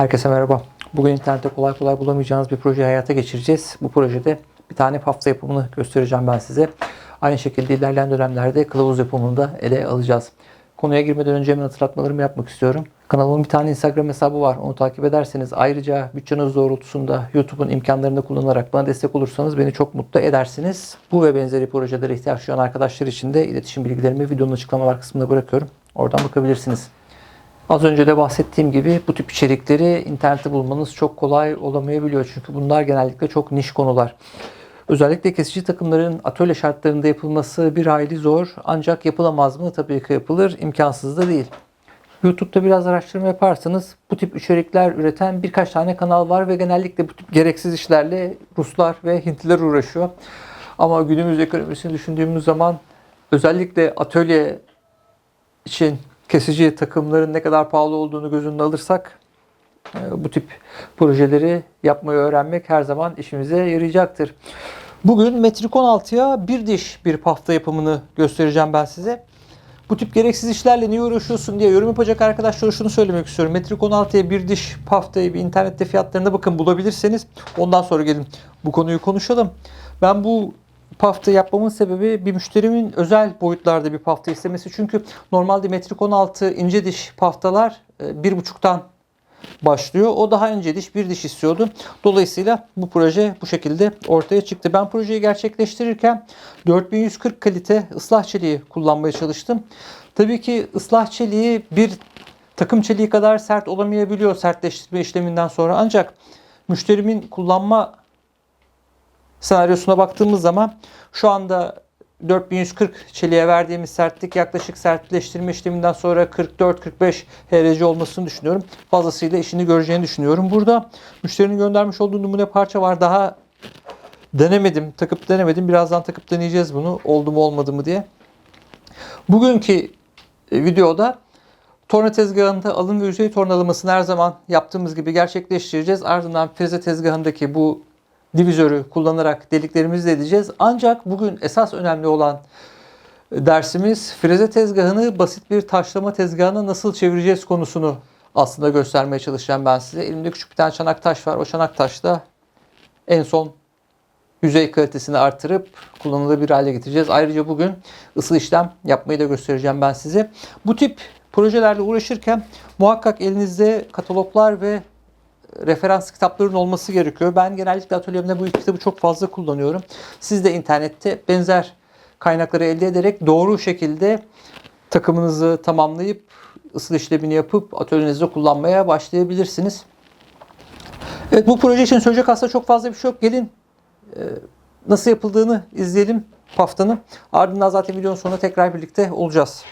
Herkese merhaba. Bugün internette kolay kolay bulamayacağınız bir projeyi hayata geçireceğiz. Bu projede bir tane hafta yapımını göstereceğim ben size. Aynı şekilde ilerleyen dönemlerde kılavuz yapımını da ele alacağız. Konuya girmeden önce hemen hatırlatmalarımı yapmak istiyorum. Kanalımın bir tane Instagram hesabı var. Onu takip ederseniz ayrıca bütçeniz doğrultusunda YouTube'un imkanlarını kullanarak bana destek olursanız beni çok mutlu edersiniz. Bu ve benzeri projelere ihtiyaç duyan arkadaşlar için de iletişim bilgilerimi videonun açıklamalar kısmında bırakıyorum. Oradan bakabilirsiniz. Az önce de bahsettiğim gibi bu tip içerikleri internette bulmanız çok kolay olamayabiliyor. Çünkü bunlar genellikle çok niş konular. Özellikle kesici takımların atölye şartlarında yapılması bir hayli zor. Ancak yapılamaz mı? Tabii ki yapılır. İmkansız da değil. YouTube'da biraz araştırma yaparsanız bu tip içerikler üreten birkaç tane kanal var ve genellikle bu tip gereksiz işlerle Ruslar ve Hintliler uğraşıyor. Ama günümüz ekonomisini düşündüğümüz zaman özellikle atölye için kesici takımların ne kadar pahalı olduğunu göz önüne alırsak e, bu tip projeleri yapmayı öğrenmek her zaman işimize yarayacaktır. Bugün Metrik 16'ya bir diş bir pafta yapımını göstereceğim ben size. Bu tip gereksiz işlerle niye uğraşıyorsun diye yorum yapacak arkadaşlara şunu söylemek istiyorum. Metrik 16'ya bir diş paftayı bir internette fiyatlarına bakın bulabilirseniz ondan sonra gelin bu konuyu konuşalım. Ben bu pafta yapmamın sebebi bir müşterimin özel boyutlarda bir pafta istemesi. Çünkü normalde metrik 16 ince diş paftalar e, bir buçuktan başlıyor. O daha ince diş bir diş istiyordu. Dolayısıyla bu proje bu şekilde ortaya çıktı. Ben projeyi gerçekleştirirken 4140 kalite ıslah çeliği kullanmaya çalıştım. Tabii ki ıslah çeliği bir takım çeliği kadar sert olamayabiliyor sertleştirme işleminden sonra. Ancak müşterimin kullanma senaryosuna baktığımız zaman şu anda 4140 çeliğe verdiğimiz sertlik yaklaşık sertleştirme işleminden sonra 44-45 HRC olmasını düşünüyorum. Fazlasıyla işini göreceğini düşünüyorum. Burada müşterinin göndermiş olduğu numune parça var. Daha denemedim, takıp denemedim. Birazdan takıp deneyeceğiz bunu. Oldu mu olmadı mı diye. Bugünkü e, videoda torna tezgahında alım ve yüzey tornalamasını her zaman yaptığımız gibi gerçekleştireceğiz. Ardından freze tezgahındaki bu divizörü kullanarak deliklerimizi de edeceğiz. Ancak bugün esas önemli olan dersimiz freze tezgahını basit bir taşlama tezgahına nasıl çevireceğiz konusunu aslında göstermeye çalışacağım ben size. Elimde küçük bir tane çanak taş var. O çanak taşla en son yüzey kalitesini artırıp kullanılabilir hale getireceğiz. Ayrıca bugün ısı işlem yapmayı da göstereceğim ben size. Bu tip projelerle uğraşırken muhakkak elinizde kataloglar ve referans kitapların olması gerekiyor. Ben genellikle atölyemde bu kitabı çok fazla kullanıyorum. Siz de internette benzer kaynakları elde ederek doğru şekilde takımınızı tamamlayıp ısıl işlemini yapıp atölyenizde kullanmaya başlayabilirsiniz. Evet bu proje için söyleyecek aslında çok fazla bir şey yok. Gelin e, nasıl yapıldığını izleyelim haftanın. Ardından zaten videonun sonunda tekrar birlikte olacağız.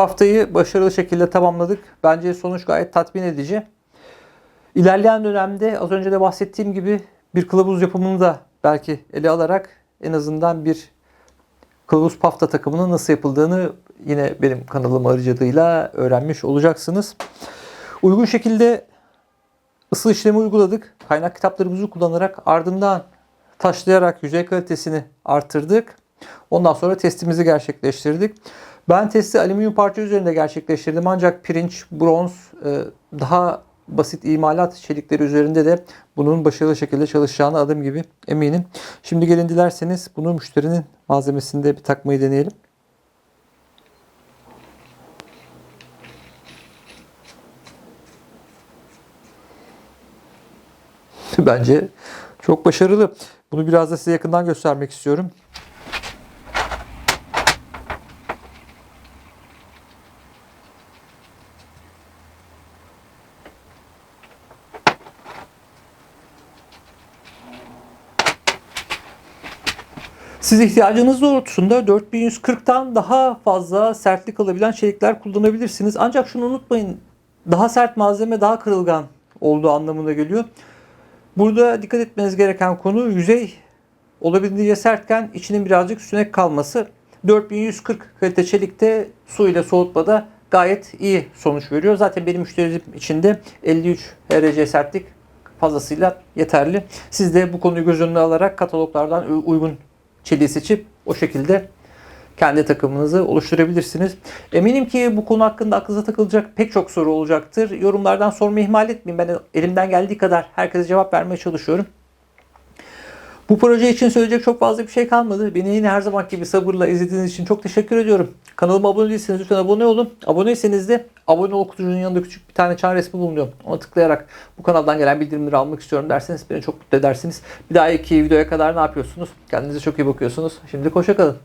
Haftayı başarılı şekilde tamamladık. Bence sonuç gayet tatmin edici. İlerleyen dönemde az önce de bahsettiğim gibi bir kılavuz yapımını da belki ele alarak en azından bir kılavuz pafta takımının nasıl yapıldığını yine benim kanalım aracılığıyla öğrenmiş olacaksınız. Uygun şekilde ısı işlemi uyguladık. Kaynak kitaplarımızı kullanarak ardından taşlayarak yüzey kalitesini artırdık. Ondan sonra testimizi gerçekleştirdik. Ben testi alüminyum parça üzerinde gerçekleştirdim ancak pirinç, bronz, e, daha basit imalat çelikleri üzerinde de bunun başarılı şekilde çalışacağını adım gibi eminim. Şimdi gelin dilerseniz bunu müşterinin malzemesinde bir takmayı deneyelim. Bence çok başarılı. Bunu biraz da size yakından göstermek istiyorum. Siz ihtiyacınız doğrultusunda 4140'tan daha fazla sertlik alabilen çelikler kullanabilirsiniz. Ancak şunu unutmayın. Daha sert malzeme daha kırılgan olduğu anlamına geliyor. Burada dikkat etmeniz gereken konu yüzey olabildiğince sertken içinin birazcık sünek kalması. 4140 kalite çelikte su ile soğutmada gayet iyi sonuç veriyor. Zaten benim müşterim için de 53 derece sertlik fazlasıyla yeterli. Siz de bu konuyu göz önüne alarak kataloglardan uygun çeliği seçip o şekilde kendi takımınızı oluşturabilirsiniz. Eminim ki bu konu hakkında aklınıza takılacak pek çok soru olacaktır. Yorumlardan sormayı ihmal etmeyin. Ben elimden geldiği kadar herkese cevap vermeye çalışıyorum. Bu proje için söyleyecek çok fazla bir şey kalmadı. Beni yine her zaman gibi sabırla izlediğiniz için çok teşekkür ediyorum. Kanalıma abone değilseniz lütfen abone olun. Aboneyseniz de abone ol kutucuğunun yanında küçük bir tane çan resmi bulunuyor. Ona tıklayarak bu kanaldan gelen bildirimleri almak istiyorum derseniz beni çok mutlu edersiniz. Bir dahaki videoya kadar ne yapıyorsunuz? Kendinize çok iyi bakıyorsunuz. Şimdi hoşça kalın.